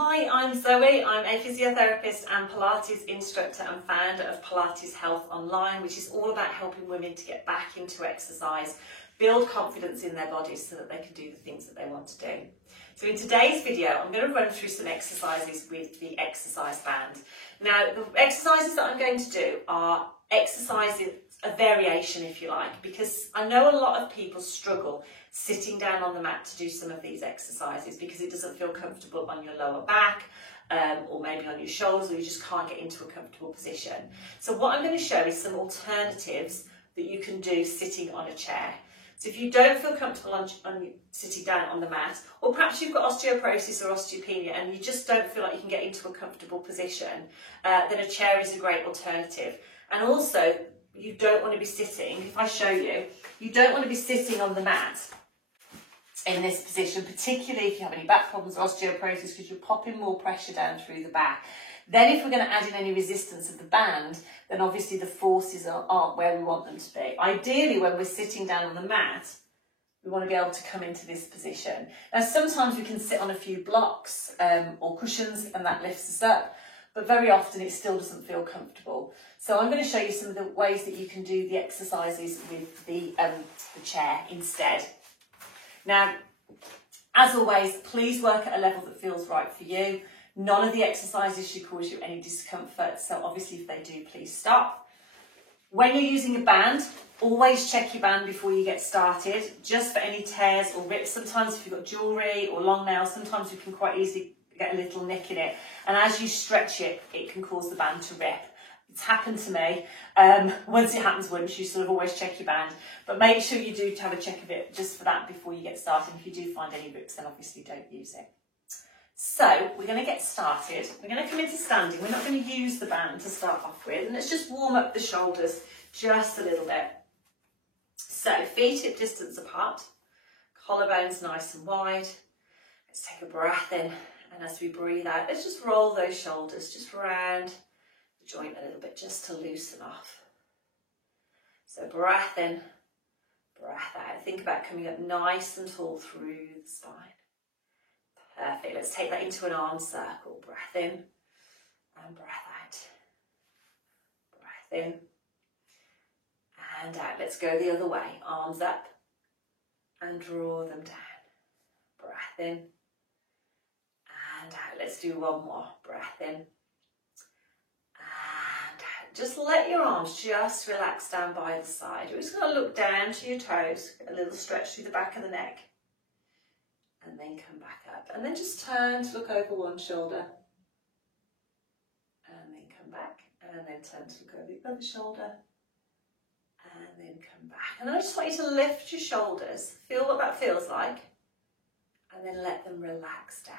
Hi, I'm Zoe. I'm a physiotherapist and Pilates instructor and founder of Pilates Health Online, which is all about helping women to get back into exercise, build confidence in their bodies so that they can do the things that they want to do. So in today's video, I'm going to run through some exercises with the exercise band. Now, the exercises that I'm going to do are exercises, a variation if you like, because I know a lot of people struggle sitting down on the mat to do some of these exercises because it doesn't feel comfortable on your lower back or maybe on your shoulders, or you just can't get into a comfortable position. So what I'm going to show is some alternatives that you can do sitting on a chair. So if you don't feel comfortable on sitting down on the mat, or perhaps you've got osteoporosis or osteopenia and you just don't feel like you can get into a comfortable position, then a chair is a great alternative. And also, you don't want to be sitting, if I show you, you don't want to be sitting on the mat in this position, particularly if you have any back problems or osteoporosis, because you're popping more pressure down through the back. Then if we're going to add in any resistance of the band, then obviously the forces aren't where we want them to be. Ideally, when we're sitting down on the mat, we want to be able to come into this position. Now, sometimes we can sit on a few blocks or cushions and that lifts us up, but very often it still doesn't feel comfortable. So I'm going to show you some of the ways that you can do the exercises with the chair instead. Now, as always, please work at a level that feels right for you. None of the exercises should cause you any discomfort, so obviously if they do, please stop. When you're using a band, always check your band before you get started, just for any tears or rips. Sometimes if you've got jewellery or long nails, sometimes you can quite easily get a little nick in it, and as you stretch it, it can cause the band to rip. It's happened to me. Once it happens once, you sort of always check your band, but make sure you do have a check of it just for that before you get started. If you do find any rips, then obviously don't use it. So we're going to get started. We're going to come into standing. We're not going to use the band to start off with, and let's just warm up the shoulders just a little bit. So feet hip distance apart, collarbones nice and wide. Let's take a breath in, and as we breathe out, let's just roll those shoulders just round the joint a little bit just to loosen off. So breath in, breath out. Think about coming up nice and tall through the spine. Perfect. Let's take that into an arm circle. Breath in and breath out. Breath in and out. Let's go the other way. Arms up and draw them down. Breath in and out. Let's do one more. Breath in and out. Just let your arms just relax down by the side. You're just going to look down to your toes, get a little stretch through the back of the neck, and then come back up. And then just turn to look over one shoulder, and then come back, and then turn to look over the other shoulder, and then come back. And I just want you to lift your shoulders, feel what that feels like, and then let them relax down.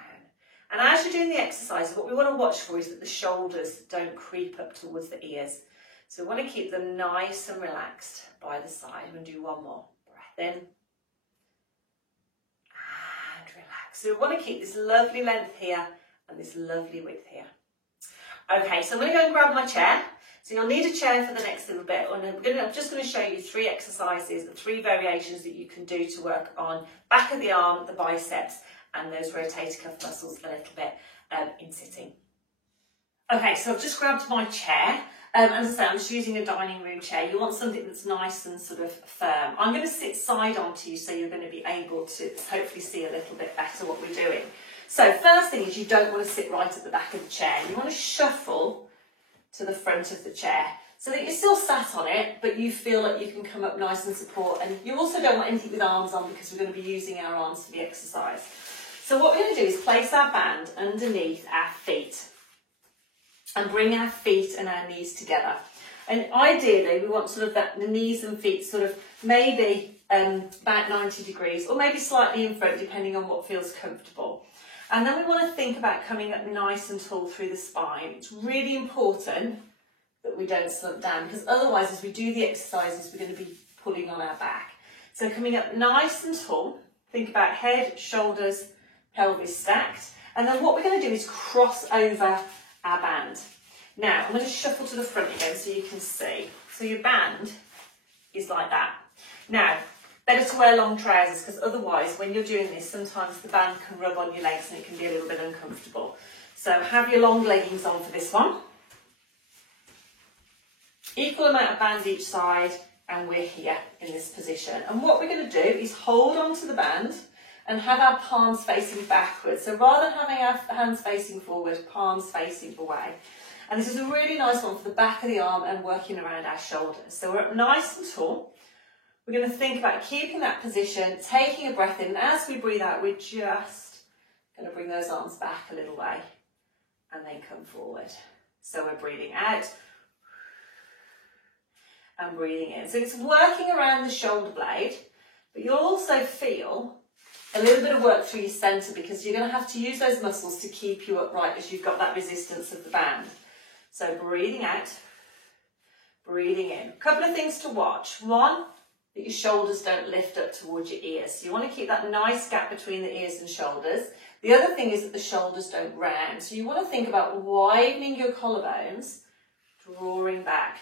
And as you're doing the exercise, what we want to watch for is that the shoulders don't creep up towards the ears. So we want to keep them nice and relaxed by the side. We're going to do one more. Breath in. So we want to keep this lovely length here and this lovely width here. Okay, so I'm going to go and grab my chair. So you'll need a chair for the next little bit. I'm just going to show you 3 exercises, 3 variations that you can do to work on back of the arm, the biceps, and those rotator cuff muscles a little bit in sitting. Okay, so I've just grabbed my chair. As I say, I'm just using a dining room chair. You want something that's nice and sort of firm. I'm going to sit side on to you so you're going to be able to hopefully see a little bit better what we're doing. So first thing is you don't want to sit right at the back of the chair. You want to shuffle to the front of the chair so that you're still sat on it, but you feel like you can come up nice and support. And you also don't want anything with arms on because we're going to be using our arms for the exercise. So what we're going to do is place our band underneath our feet and bring our feet and our knees together. And ideally, we want sort of the knees and feet sort of maybe about 90 degrees or maybe slightly in front, depending on what feels comfortable. And then we want to think about coming up nice and tall through the spine. It's really important that we don't slump down, because otherwise, as we do the exercises, we're going to be pulling on our back. So coming up nice and tall, think about head, shoulders, pelvis stacked. And then what we're going to do is cross over our band. Now, I'm going to shuffle to the front again so you can see. So your band is like that. Now, Better to wear long trousers, because otherwise when you're doing this, sometimes the band can rub on your legs and it can be a little bit uncomfortable. So have your long leggings on for this one. Equal amount of band each side, and we're here in this position. And what we're going to do is hold on to the band and have our palms facing backwards. So rather than having our hands facing forward, palms facing away. And this is a really nice one for the back of the arm and working around our shoulders. So we're up nice and tall. We're going to think about keeping that position, taking a breath in, and as we breathe out, we're just going to bring those arms back a little way and then come forward. So we're breathing out and breathing in. So it's working around the shoulder blade, but you'll also feel a little bit of work through your centre, because you're going to have to use those muscles to keep you upright as you've got that resistance of the band. So breathing out, breathing in. A couple of things to watch. One, that your shoulders don't lift up towards your ears. So you want to keep that nice gap between the ears and shoulders. The other thing is that the shoulders don't round. So you want to think about widening your collarbones, drawing back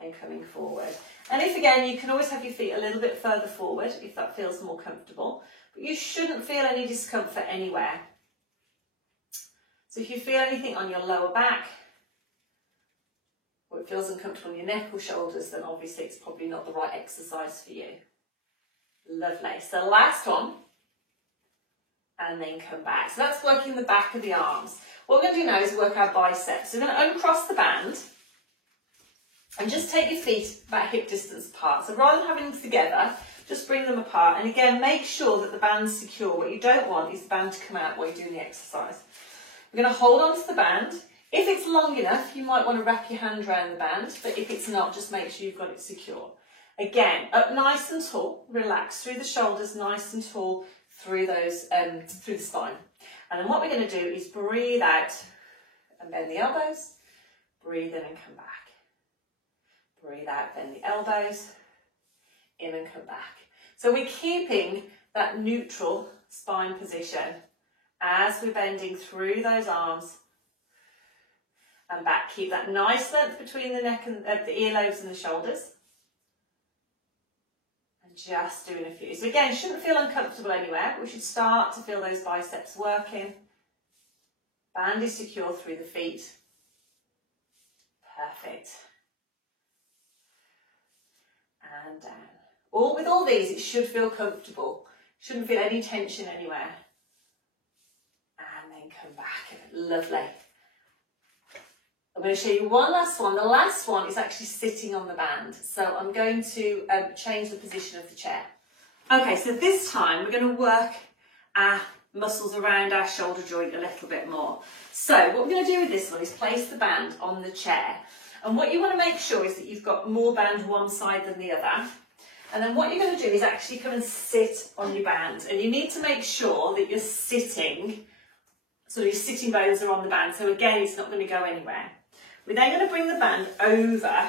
and coming forward. And if again, you can always have your feet a little bit further forward if that feels more comfortable, but you shouldn't feel any discomfort anywhere. So if you feel anything on your lower back, or it feels uncomfortable in your neck or shoulders, then obviously it's probably not the right exercise for you. Lovely. So last one, and then come back. So that's working the back of the arms. What we're going to do now is work our biceps. So we're going to uncross the band and just take your feet about hip distance apart. So rather than having them together, just bring them apart. And again, make sure that the band's secure. What you don't want is the band to come out while you're doing the exercise. We're going to hold on to the band. If it's long enough, you might want to wrap your hand around the band, but if it's not, just make sure you've got it secure. Again, up nice and tall, relax through the shoulders, nice and tall through those, through the spine. And then what we're going to do is breathe out and bend the elbows, breathe in and come back. Breathe out, bend the elbows, in and come back. So we're keeping that neutral spine position as we're bending through those arms and back. Keep that nice length between the neck and the earlobes and the shoulders. And just doing a few. So again, shouldn't feel uncomfortable anywhere, but we should start to feel those biceps working. Band is secure through the feet. Perfect. And down. With all these, it should feel comfortable. Shouldn't feel any tension anywhere. And then come back. Lovely. I'm going to show you one last one. The last one is actually sitting on the band. So I'm going to change the position of the chair. Okay, so this time we're going to work our muscles around our shoulder joint a little bit more. So what we're going to do with this one is place the band on the chair. And what you want to make sure is that you've got more band one side than the other. And then what you're going to do is actually come and sit on your band. And you need to make sure that you're sitting, so your sitting bones are on the band. So again, it's not going to go anywhere. We're then going to bring the band over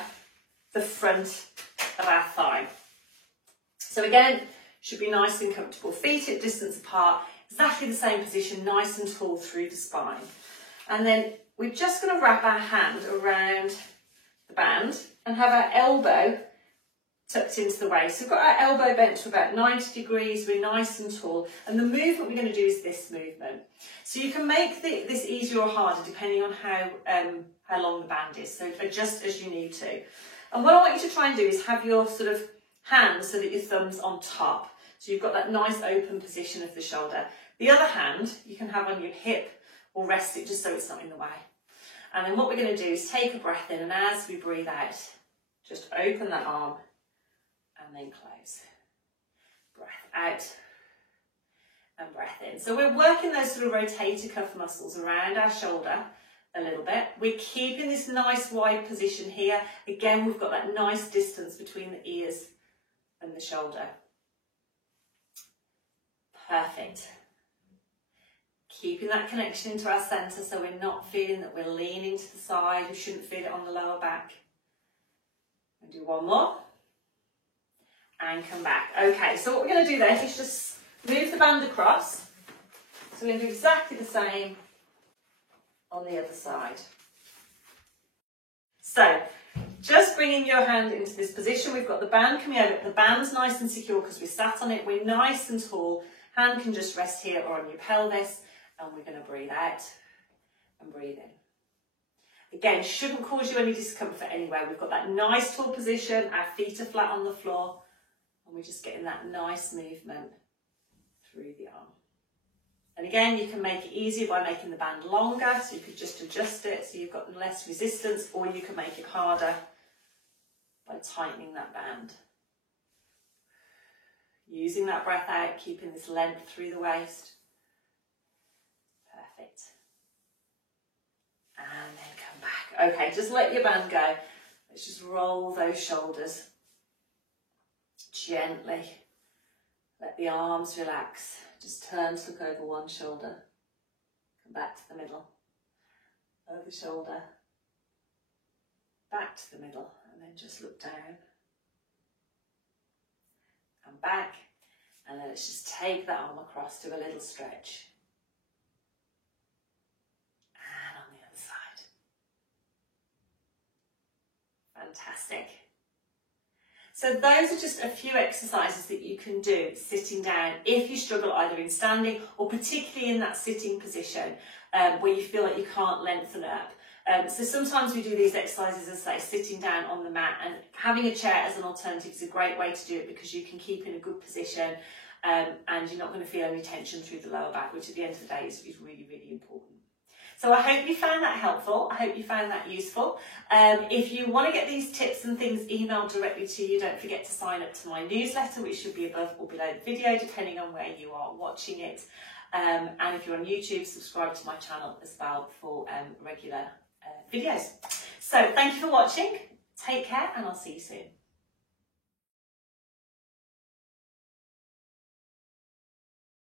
the front of our thigh. So again, should be nice and comfortable. Feet at distance apart, exactly the same position, nice and tall through the spine. And then we're just going to wrap our hand around the band and have our elbow tucked into the waist. So we've got our elbow bent to about 90 degrees, we're nice and tall. And the movement we're going to do is this movement. So you can make this easier or harder depending on how long the band is. So adjust as you need to. And what I want you to try and do is have your sort of hands so that your thumb's on top. So you've got that nice open position of the shoulder. The other hand you can have on your hip or rest it just so it's not in the way. And then what we're going to do is take a breath in, and as we breathe out, just open that arm and then close. Breath out and breath in. So we're working those sort of rotator cuff muscles around our shoulder a little bit. We're keeping this nice wide position here. Again, we've got that nice distance between the ears and the shoulder. Perfect. Keeping that connection into our centre so we're not feeling that we're leaning to the side. We shouldn't feel it on the lower back. We'll do one more. And come back. Okay, so what we're going to do then is just move the band across. So we're going to do exactly the same on the other side. So, Just bringing your hand into this position. We've got the band coming over. The band's nice and secure because we sat on it. We're nice and tall. Hand can just rest here or on your pelvis. And we're going to breathe out and breathe in. Again, shouldn't cause you any discomfort anywhere. We've got that nice tall position. Our feet are flat on the floor. And we're just getting that nice movement through the arm. And again, you can make it easier by making the band longer, so you could just adjust it so you've got less resistance, or you can make it harder by tightening that band. Using that breath out, keeping this length through the waist. Perfect. And then come back. Okay, just let your band go. Let's just roll those shoulders gently. Let the arms relax. Just turn to look over one shoulder. Come back to the middle. Other shoulder. Back to the middle. And then just look down. And back. And then let's just take that arm across to a little stretch. And on the other side. Fantastic. So those are just a few exercises that you can do sitting down if you struggle either in standing or particularly in that sitting position where you feel like you can't lengthen up. So sometimes we do these exercises, as I say, sitting down on the mat, and having a chair as an alternative is a great way to do it because you can keep in a good position and you're not going to feel any tension through the lower back, which at the end of the day is really, really important. So I hope you found that helpful. I hope you found that useful. If you want to get these tips and things emailed directly to you, don't forget to sign up to my newsletter, which should be above or below the video, depending on where you are watching it. And if you're on YouTube, subscribe to my channel as well for regular videos. So thank you for watching. Take care, and I'll see you soon.